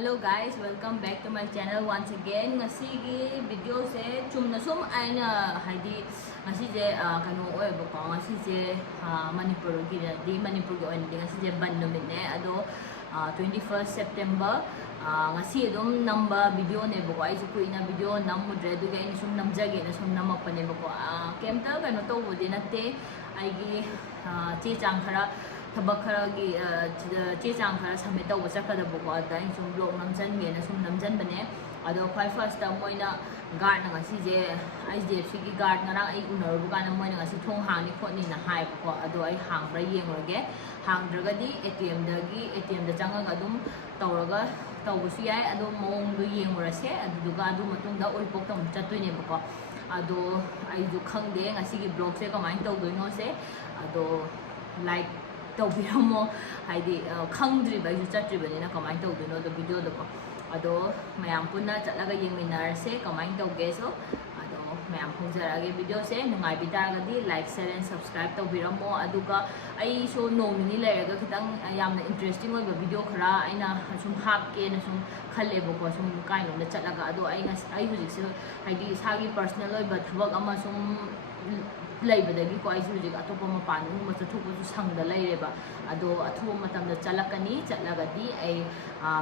Hello guys, welcome back to my channel once again. Ngasigi video se chumna sum aina haidi ngasi je kanu oi bako ngasi je Manipur gi di Manipur gi oin ngasi je ban numit ne ado 21st September ngasi dum number video ne bako ai su ina video namudre du ga in sum namjage na sum namak pane bako kemta kanu to bodi natte ai gi che chang khara ꯊꯕꯛ ꯈꯔꯒꯤ ꯆꯦ ꯆꯥꯡ ꯈꯔ submit ꯇꯧꯕ ꯆꯠꯀꯗꯕꯀꯣ ꯑꯗ ꯑꯩꯅ ꯁꯨꯝ block ꯅꯝꯖꯟꯒꯦꯅ ꯁꯨꯝ ꯅꯝꯖꯟꯕꯅꯦ ꯑꯗꯣ ꯈ꯭ꯋꯥꯏ ꯐꯥꯔꯁꯇ ꯃꯣꯏꯅ ꯒꯥꯔꯗꯅ ꯉꯁꯤꯁꯦ HDFCꯒꯤ ꯒꯥꯔꯗ ꯉꯔꯥꯡ ꯑꯩ ꯎꯅꯔꯨꯕ ꯀꯥꯟꯗ ꯃꯣꯏꯅ ꯉꯁꯤ ꯊꯣꯡ ꯍꯥꯡꯅꯤ ꯈꯣꯠꯅꯤꯅ ꯍꯥꯏꯕꯀꯣ ꯑꯗꯣ ꯑꯩ ꯍꯥꯡꯕ꯭ꯔꯥ ꯌꯦꯡꯉꯨꯔꯒꯦ ꯍꯥꯡꯗ꯭ꯔꯒꯗꯤ ATMꯗ ꯆꯪꯉꯒ ꯑꯗꯨꯝ ꯇꯧꯔꯒ ꯇꯧꯕꯁꯨ ꯌꯥꯏ ꯑꯗꯣ ꯃꯑꯣꯡꯗꯣ ꯌꯦꯡꯉꯨꯔꯁꯦ ꯑꯗꯨꯗꯨꯒ ꯑꯗꯨ ꯃꯇꯨꯡꯗ ꯎꯔꯤꯄꯣꯛꯇ ꯑꯃꯨꯛ ꯆꯠꯇꯣꯏꯅꯦꯕꯀꯣ ꯑꯗꯣ ꯑꯩꯁꯨ ꯈꯪꯗꯦ ꯉꯁꯤꯒꯤ ꯕ꯭ꯂꯣꯛꯁꯦ ꯀꯃꯥꯏꯅ ꯇꯧꯗꯣꯏꯅꯣꯁꯦ ꯑꯗꯣ ꯂꯥꯏꯛ tꯧꯕꯤꯔꯝꯃꯣ ꯍꯥꯏꯗꯤ ꯈꯪꯗ꯭ꯔꯤꯕ ꯑꯩꯁꯨ ꯆꯠꯇ꯭ꯔꯤꯕꯅꯤꯅ ꯀꯃꯥꯏꯅ ꯇꯧꯗꯣꯏꯅꯣꯗꯣ ꯚꯤꯗꯤꯑꯣꯗꯀꯣ ꯑꯗꯣ ꯃꯌꯥꯝ ꯄꯨꯟꯅ ꯆꯠꯂꯒ ꯌꯦꯡꯃꯤꯟꯅꯔꯁꯦ ꯀꯃꯥꯏꯅ ꯇꯧꯒꯦꯁꯨ ꯑꯗꯣ ꯃꯌꯥꯝ ꯍꯧꯖꯔꯛꯑꯒꯦ ꯚꯤꯗꯤꯑꯣꯁꯦ ꯅꯨꯡꯉꯥꯏꯕꯤ ꯇꯥꯔꯒꯗꯤ ꯂꯥꯏꯛ ꯁꯦꯌꯔ ꯑꯦꯟ ꯁꯕꯁꯀ꯭ꯔꯥꯏꯕ ꯇꯧꯕꯤꯔꯝꯃꯣ ꯑꯗꯨꯒ ꯑꯩꯁꯨ ꯅꯣꯡ ꯅꯤꯅꯤ ꯂꯩꯔꯒ ꯈꯤꯇꯪ ꯌꯥꯝꯅ ꯏꯟꯇꯔꯦꯁꯇꯤꯡ ꯑꯣꯏꯕ ꯚꯤꯗꯤꯑꯣ ꯈꯔ ꯑꯩꯅ ꯁꯨꯝ ꯍꯥꯞꯀꯦꯅ ꯁꯨꯝ ꯈꯜꯂꯦꯕꯀꯣ ꯁꯨꯝ ꯀꯥꯏꯅꯣꯝꯗ ꯆꯠꯂꯒ ꯑꯗꯣ ꯑꯩ ꯍꯧꯖꯤꯛꯁꯦ ꯍꯥꯏꯗꯤ ꯏꯁꯥꯒꯤ ꯄꯔꯁꯅꯦꯜ ꯑꯣꯏꯕ ꯊꯕꯛ ꯑꯃ ꯁꯨꯝ ꯂꯩꯕꯗꯒꯤꯀꯣ ꯑꯩꯁꯨ ꯍꯧꯖꯤꯛ ꯑꯇꯣꯞꯄ ꯃꯄꯥꯟꯗꯒꯨꯝꯕ ꯆꯠꯊꯣꯛꯄꯁꯨ ꯁꯪꯗ ꯂꯩꯔꯦꯕ ꯑꯗꯣ ꯑꯊꯨꯕ ꯃꯇꯝꯗ ꯆꯠꯂꯛꯀꯅꯤ ꯆꯠꯂꯒꯗꯤ ꯑꯩ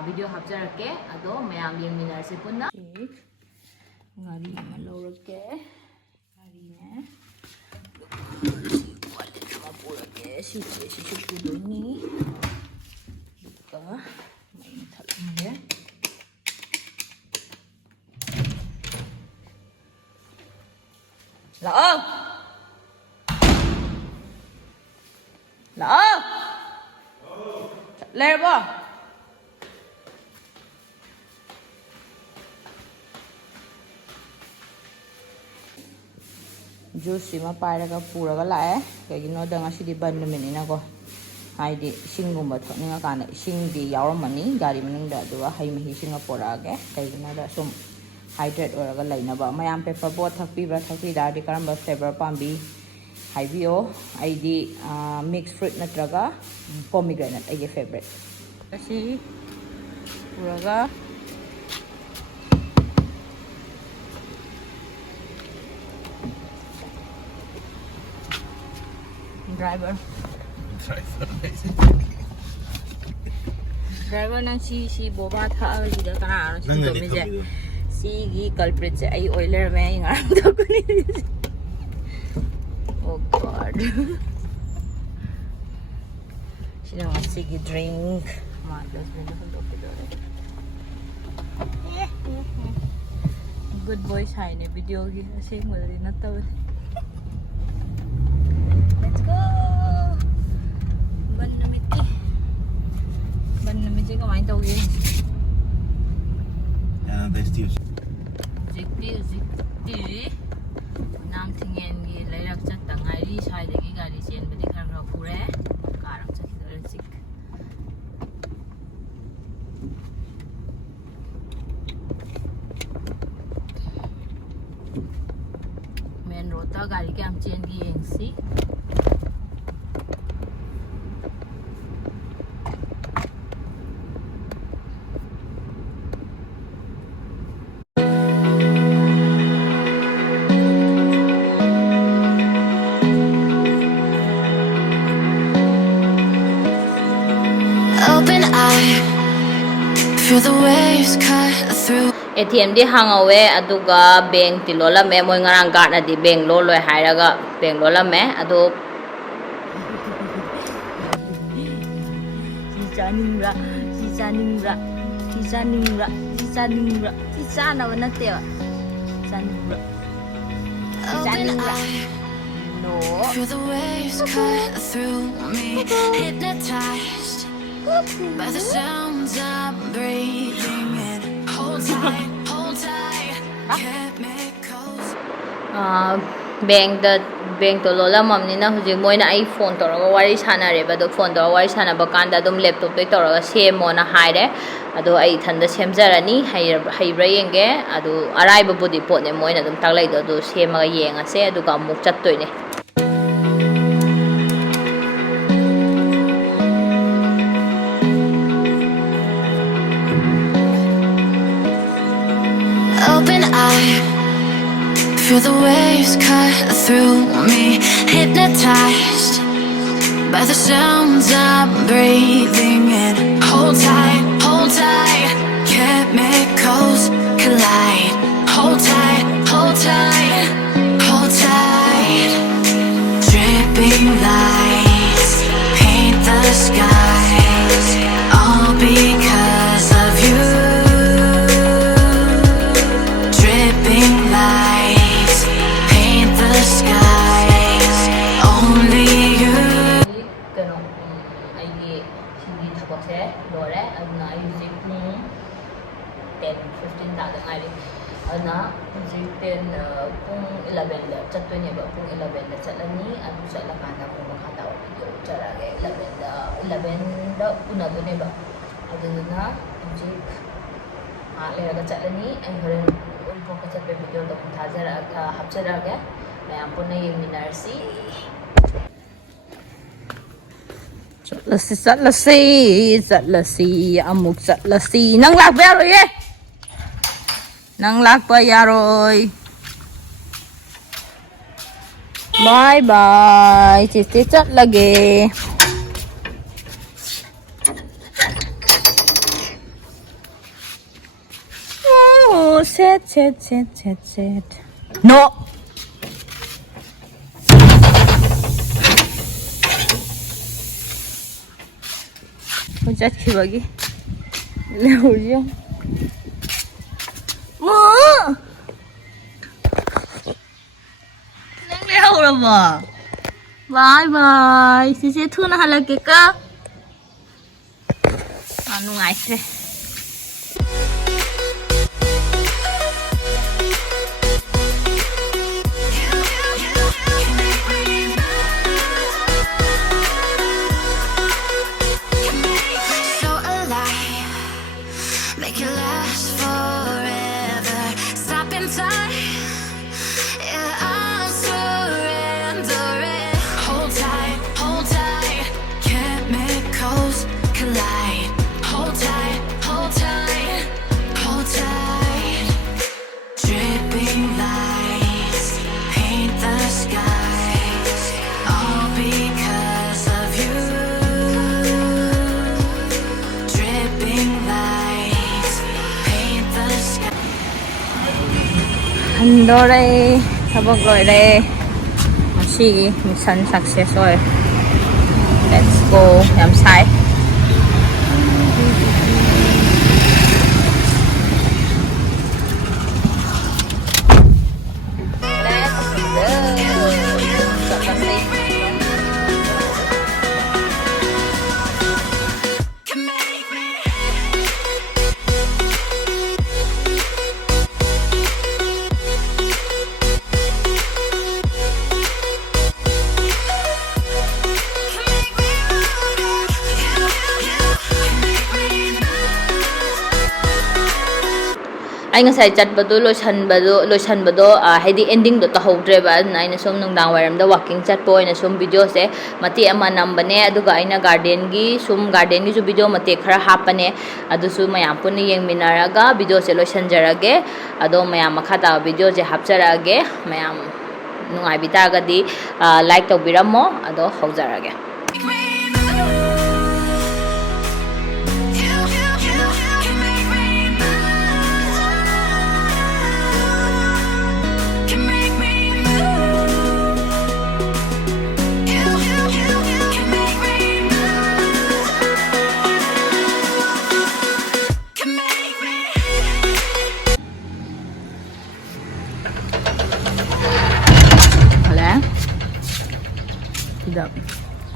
ꯚꯤꯗꯤꯑꯣ ꯍꯥꯞꯆꯔꯛꯀꯦ ꯑꯗꯣ ꯃꯌꯥꯝ ꯌꯦꯡꯃꯤꯟꯅꯔꯁꯤ ꯄꯨꯟꯅ ꯉꯥꯔꯤ ꯑꯃ ꯂꯧꯔꯛꯀꯦ ꯉꯥꯔꯤꯅꯦ ꯋꯥꯂꯦꯠ ꯑꯃ ꯄꯨꯔꯛꯀꯦ ꯁꯤꯁꯨ ꯄꯨꯗꯣꯏꯅꯤ ꯑꯗꯨꯒ ꯃꯩ ꯊꯛꯂꯝꯒꯦ ꯂꯥꯛꯑꯣ ꯂꯥꯛꯑꯣ ꯂꯩꯔꯕꯣ ꯖꯨꯁ ꯁꯤꯃ ꯄꯥꯏꯔꯒ ꯄꯨꯔꯒ ꯂꯥꯛꯑꯦ ꯀꯩꯒꯤꯅꯣꯗ ꯉꯁꯤꯗꯤ ꯕꯟ ꯅꯨꯃꯤꯠꯅꯤꯅꯀꯣ ꯍꯥꯏꯗꯤ ꯏꯁꯤꯡꯒꯨꯝꯕ ꯊꯛꯅꯤꯡꯉꯀꯥꯟꯗ ꯏꯁꯤꯡꯗꯤ ꯌꯥꯎꯔꯝꯃꯅꯤ ꯒꯥꯔꯤ ꯃꯅꯨꯡꯗ ꯑꯗꯨꯒ ꯍꯩ ꯃꯍꯤꯁꯤꯡꯒ ꯄꯨꯔꯛꯑꯒꯦ ꯀꯩꯒꯤꯅꯣꯗ ꯁꯨꯝ हाइड्रेट होरगा लेनबा मयाम पेपर बोट थकपीब्रा थकपीदारदी करम्बा फ्लेवर पाम्बी हाइबियो आइदी मिक्स फ्रूट नत्रगा पोमीग्रेनेट आइगे फेवरेट असी पुरगा ड्राइवर नंग सी बोबा था जिदा कना सिंदो मिजे Sigi culprit sa ay oiler may ngarang daw ko ni. Oh God. Sino nga sige drink. Malas din ako dito. Good boys hay ni video gi kasi wala rin nataw. Let's go. Ban namit kumain taw yun. Zikti nang tingin gi lairak chat tangai sai de gi gari chen bidi khara pure karam cha khidar sik main road ta gari ke am chen gi engsi Feel the waves cut through ATM di hangawe aduga bank ti lola me moi ngarang guard na di bank lo loi hairaga bank lola me adu si chaningra na wana te chaningra no feel the waves cut through me hypnotized by the sounds I'm breathing in. Hold tight, chemicals. Bank to lola mamni na hujik moina ai phone toraga wari sanare ba do phone to wari sanaba kanda dum laptop pe toraga semo na haire ado ai thanda semjarani haibra yenge ado arai ba body pot ne moina dum taklai do semaga yenga se adu ka muk chattoine Feel the waves cut through me, hypnotized by the sounds I'm breathing in. Hold tight, chemicals collide. Hold tight, hold tight, hold tight. Dripping lights paint the skies, all because of you. Dripping lights paint the skies, only you. Kano aigi sigi thabakse lore aduna aigi pung 10-15 ta da ngai ana ji 10 pung 11 da chattoine ba pung 11 da chalani adu chala kana pung makha ta video charage 11 da unadune ba aduna ji lera ga chalani ai horen ulpo ka chatpe video da thajara hapcharaga mayam punna yeminarsi Chatlasi amuk chatlasi nang lakpa yaroy eh nang lakpa yaroy bye bye chisti chatlage oh set no Chat khibagi leurjo mo nang leura ba bye bye sise thuna halake ka anu ngai Make it last forever. Stop in time. Yeah, I'm surrendering. Hold tight, chemicals collide. Hold tight, hold tight. Dripping lights paint the skies, all because of you. Dripping lights paint the sky. Andore sabak loire Masigi mission success oy let's go yam sai ai ngasai chat badu lotion bado haidi ending do ta hodre ba naina som nung dang waram da walking chat po ina som video se mati ama nambane aduga aina garden gi ju video mate khara hapane adu su mayam pun yeng minaraga video se lotion jarage ado mayam makha ta video je hapcharage mayam nungai bitaga di like to biramo ado haujarage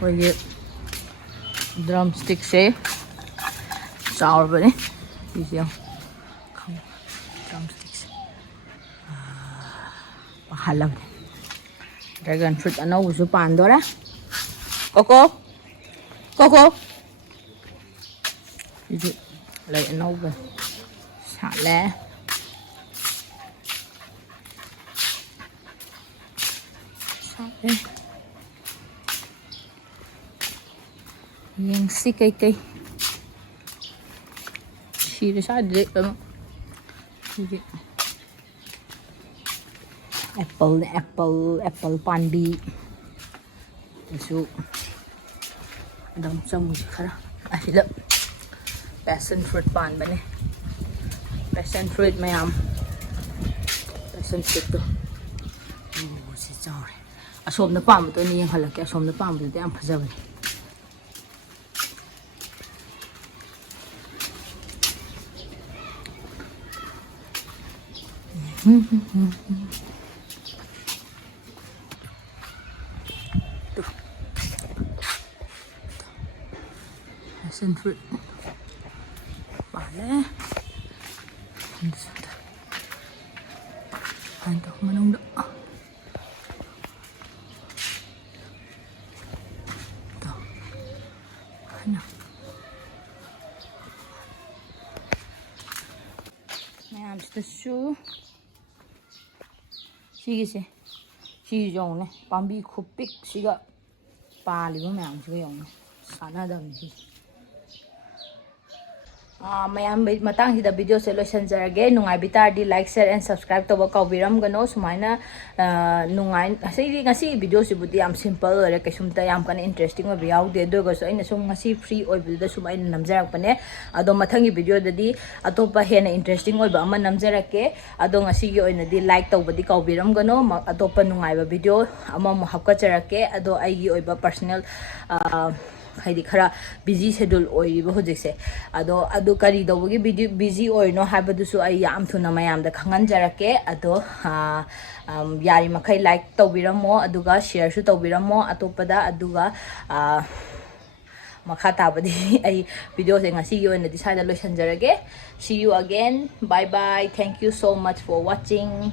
कोई drumstick से चावल बने इसे drumstick से हालम dragon fruit अना उसे पांडो रे cocoa इसे ले अना उसे साले Yang si cây She decided it, but apple panbi su dam chamu khara asida passion fruit pan bane passion fruit mayam passion fruit to si chawre asom na pam to ni yang halak asom na pam de am phajabani passion fruit vale antok manung do to ano mayam su 시기세 시종네 밤비 코픽 시가 빠리고 mayam siga yong sanadam si mayam matang hida video se lotion jarage nungai bitar di like share and subscribe to ba kaubiram gano sumaina nungai asai ngasi video si budi am simple ore kesumta yam kan interesting obi yaude do go so ina sum ngasi free obi da sumaina namjarak pane ado mathangi video dadi atopa hena interesting obi ama namjarake ado ngasi gi oina di like to budi kaubiram gano atopa nungai ba video ama mo hapka charake ado ai gi oiba personal haidi khara busy schedule oiriba hojikse ado kari dawgi busy oino habadu su ai yam thuna mayam da khangan jarake ado yari makai like tawbiramo aduga share su tawbiramo atopada aduga makha tabadi ai video se ngasi gi oina decide lo sanjarage see you again bye bye thank you so much for watching